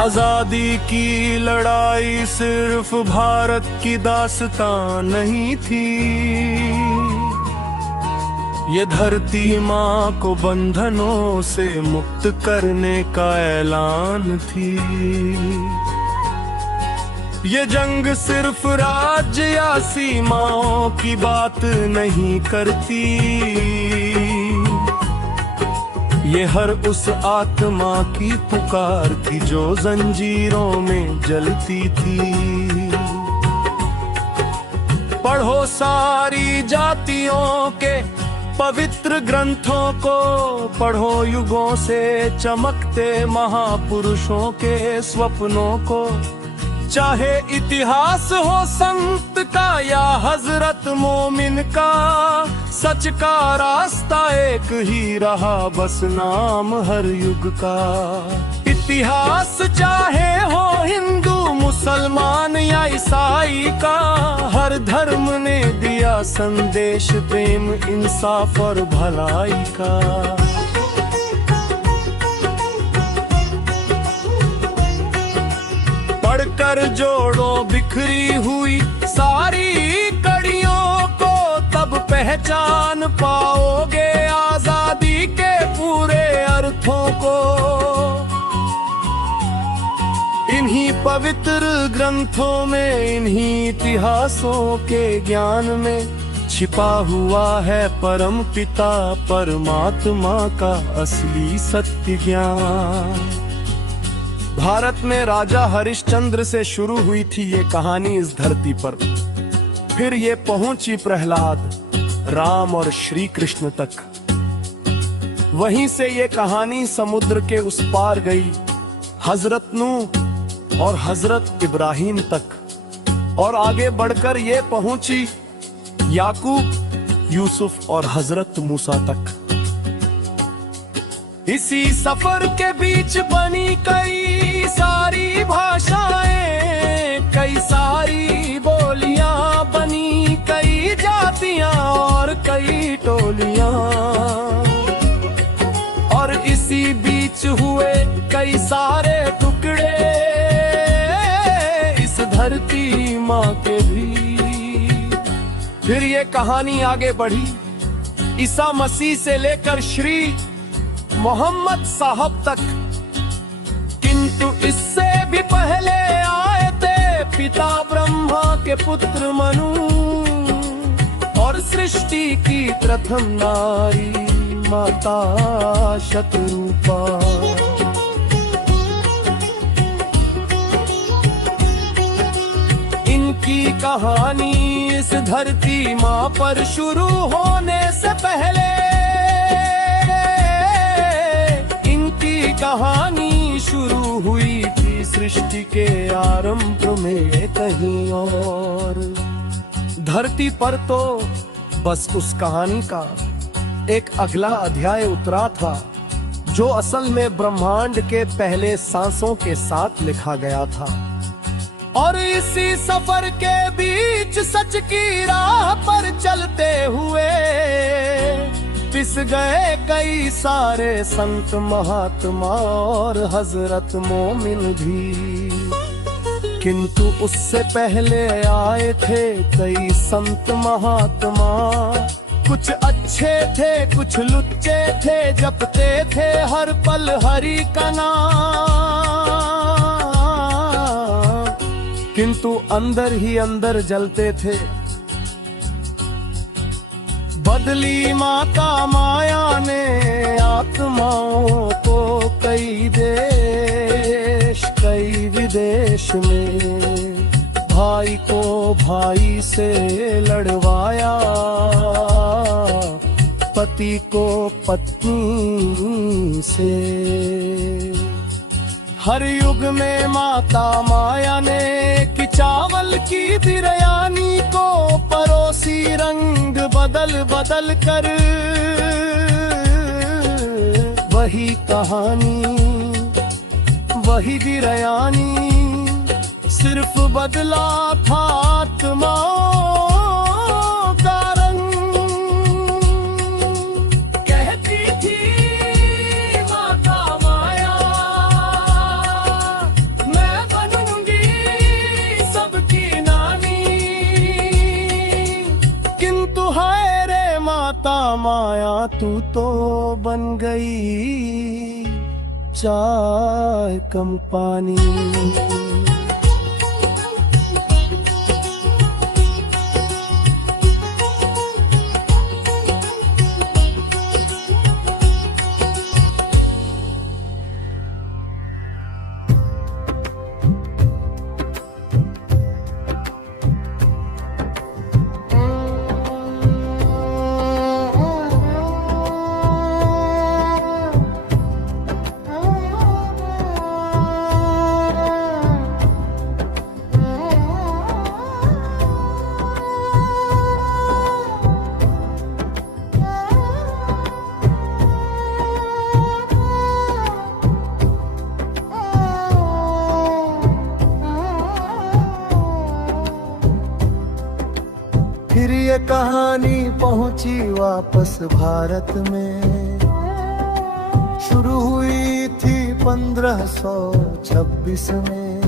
आजादी की लड़ाई सिर्फ भारत की दास्तां नहीं थी, ये धरती माँ को बंधनों से मुक्त करने का ऐलान थी। ये जंग सिर्फ राज्य या सीमाओं की बात नहीं करती, ये हर उस आत्मा की पुकार थी जो जंजीरों में जलती थी। पढ़ो सारी जातियों के पवित्र ग्रंथों को, पढ़ो युगों से चमकते महापुरुषों के स्वप्नों को। चाहे इतिहास हो संत का या हजरत मोमिन का, सच का रास्ता एक ही रहा, बस नाम हर युग का। इतिहास चाहे हो हिंदू मुसलमान या ईसाई का, हर धर्म ने दिया संदेश प्रेम इंसाफ और भलाई का। पढ़कर जोड़ो बिखरी हुई सारी कड़ियों को, तब पहचान पाओगे आजादी के पूरे अर्थों को। इन्हीं पवित्र ग्रंथों में, इन्हीं इतिहासों के ज्ञान में छिपा हुआ है परम पिता परमात्मा का असली सत्य ज्ञान। भारत में राजा हरिश्चंद्र से शुरू हुई थी ये कहानी इस धरती पर, फिर ये पहुंची प्रहलाद, राम और श्री कृष्ण तक। वहीं से ये कहानी समुद्र के उस पार गई, हजरत नूह और हजरत इब्राहिम तक, और आगे बढ़कर ये पहुंची याकूब, यूसुफ और हजरत मूसा तक। इसी सफर के बीच बनी कई सारी भाषाएं, कई सारी बोलियां बनी, कई जातियां और कई टोलियां, और इसी बीच हुए कई सारे टुकड़े इस धरती माँ के भी। फिर ये कहानी आगे बढ़ी ईसा मसीह से लेकर श्री मोहम्मद साहब तक, किंतु इससे भी पहले आए थे पिता ब्रह्मा के पुत्र मनु, और सृष्टि की प्रथम नारी माता शतरूपा। इनकी कहानी इस धरती माँ पर शुरू होने से पहले, कहानी शुरू हुई थी सृष्टि के आरंभ में कहीं और। धरती पर तो बस उस कहानी का एक अगला अध्याय उतरा था, जो असल में ब्रह्मांड के पहले सांसों के साथ लिखा गया था। और इसी सफर के बीच सच की राह पर चलते हुए पिस गए कई सारे संत महात्मा और हजरत मोमिन भी, किंतु उससे पहले आए थे कई संत महात्मा। कुछ अच्छे थे कुछ लुच्चे थे, जपते थे हर पल हरि का नाम, किंतु अंदर ही अंदर जलते थे। बदली माता माया ने आत्माओं को कई देश कई विदेश में, भाई को भाई से लड़वाया, पति को पत्नी से। हर युग में माता माया ने कि चावल की बिरयानी को परोसी, रंग बदल बदल कर वही कहानी वही बिरयानी, सिर्फ बदला था आत्माओं का रंग। कहती थी माता माया माया तू तो बन गई चाय कम पानी। फिर ये कहानी पहुंची वापस भारत में। शुरू हुई थी 1526 में,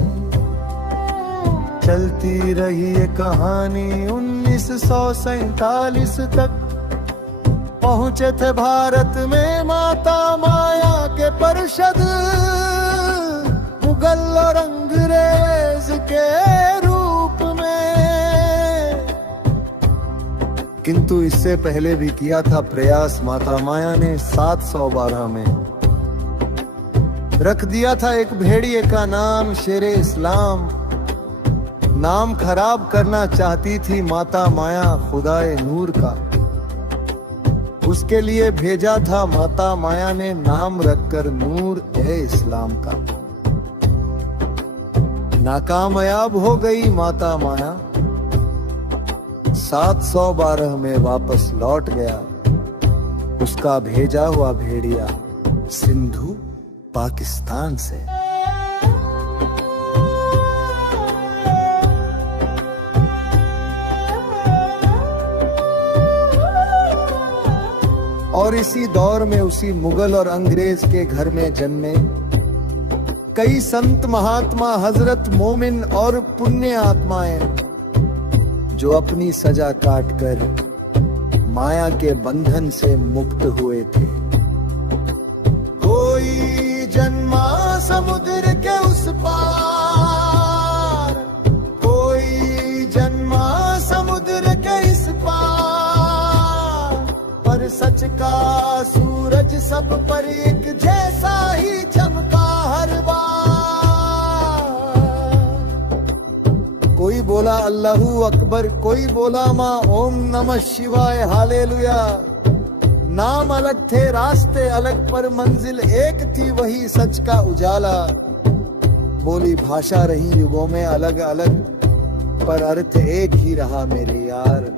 चलती रही ये कहानी 1947 तक। पहुंचे थे भारत में माता माया के पार्षद, मुगल और अंग्रेज के रूप में। किंतु इससे पहले भी किया था प्रयास माता माया ने 712 में। रख दिया था एक भेड़िए का नाम शेरे इस्लाम। नाम खराब करना चाहती थी माता माया खुदाए नूर का। उसके लिए भेजा था माता माया ने नाम रखकर नूर ए इस्लाम का। नाकामयाब हो गई माता माया, 712 में वापस लौट गया उसका भेजा हुआ भेड़िया सिंधु पाकिस्तान से। और इसी दौर में उसी मुगल और अंग्रेज के घर में जन्मे कई संत महात्मा, हजरत मोमिन और पुण्य आत्माएं, जो अपनी सजा काटकर माया के बंधन से मुक्त हुए थे। कोई जन्मा समुद्र के उस पार, कोई जन्मा समुद्र के इस पार, पर सच का सूरज सब पर एक जैसा ही चमका हर बार। कोई बोला अल्लाहू अकबर, कोई बोला माँ ओम नमः शिवाय हालेलुया। नाम अलग थे रास्ते अलग, पर मंजिल एक थी वही सच का उजाला। बोली भाषा रही युगों में अलग अलग, पर अर्थ एक ही रहा मेरे यार।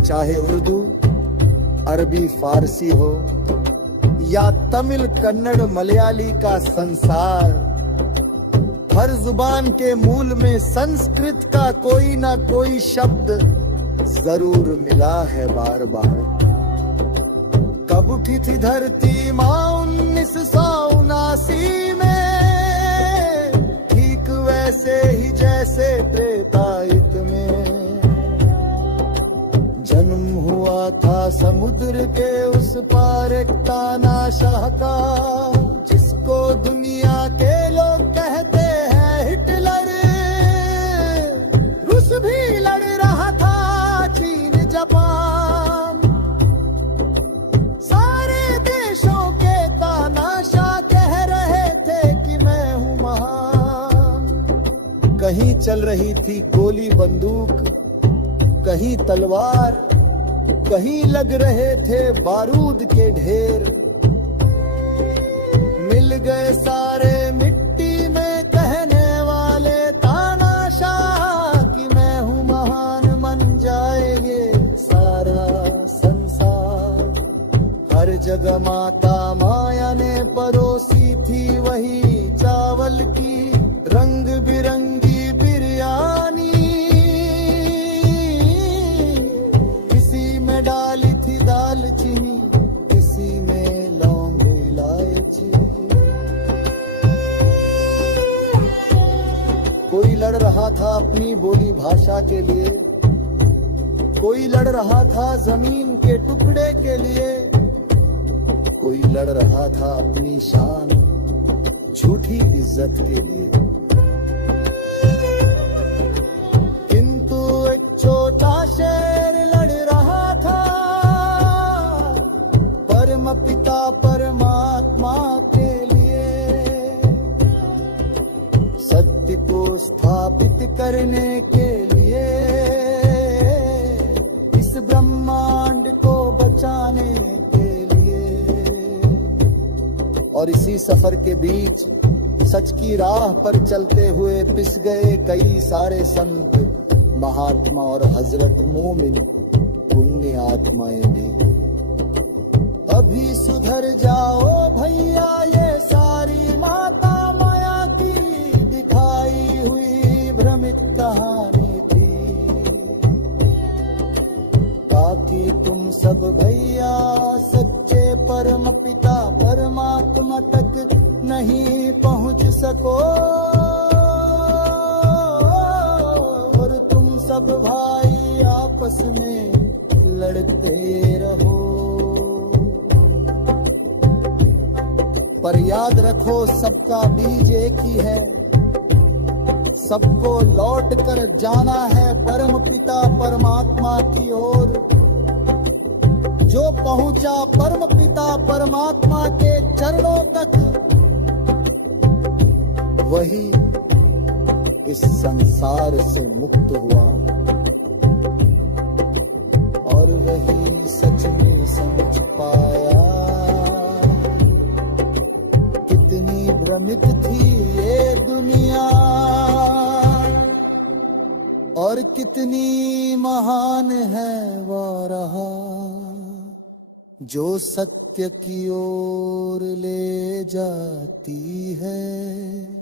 चाहे उर्दू अरबी फारसी हो या तमिल कन्नड़ मलयाली का संसार, हर जुबान के मूल में संस्कृत का कोई ना कोई शब्द जरूर मिला है बार बार। कब उठी थी धरती माँ 1979 में, ठीक वैसे ही जैसे त्रेतायुग में। जन्म हुआ था समुद्र के उस पार एक तानाशाह का, जिसको दुनिया के लोग कहते हैं हिटलर। रूस भी लड़ रहा था, चीन जापान, सारे देशों के तानाशाह कह रहे थे कि मैं हूँ महान। कहीं चल रही थी गोली बंदूक, कहीं तलवार, कहीं लग रहे थे बारूद के ढेर। मिल गए सारे मिट्टी में कहने वाले तानाशाह कि मैं हूँ महान। मन जाएंगे सारा संसार। हर जगह माता माया ने परोसी थी वही चावल की रंग बिरंगी बिरयानी। डाली थी दालचीनी, किसी में लौंग इलायची। कोई लड़ रहा था अपनी बोली भाषा के लिए, कोई लड़ रहा था जमीन के टुकड़े के लिए, कोई लड़ रहा था अपनी शान झूठी इज्जत के लिए। किंतु एक छोटा शेर लड़ रहा था परम पिता परमात्मा के लिए। सत्य को स्थापित करने के लिए, इस ब्रह्मांड को बचाने के लिए। और इसी सफर के बीच सच की राह पर चलते हुए पिस गए कई सारे संत, महात्मा और हजरत मोमिन पुण्य आत्माएं भी। अभी सुधर जाओ भैया, ये सारी माता माया की दिखाई हुई भ्रमित कहानी थी, ताकि तुम सब भैया सच्चे परम पिता परमात्मा तक नहीं पहुंच सको, और तुम सब भाई आपस में लड़ते रहो। पर याद रखो सबका बीज एक ही है, सबको लौट कर जाना है परम पिता परमात्मा की ओर। जो पहुंचा परम पिता परमात्मा के चरणों तक, वही इस संसार से मुक्त हुआ, और वही सच में समझ पाया कितनी भ्रमित थी ये दुनिया, और कितनी महान है वो रहा जो सत्य की ओर ले जाती है।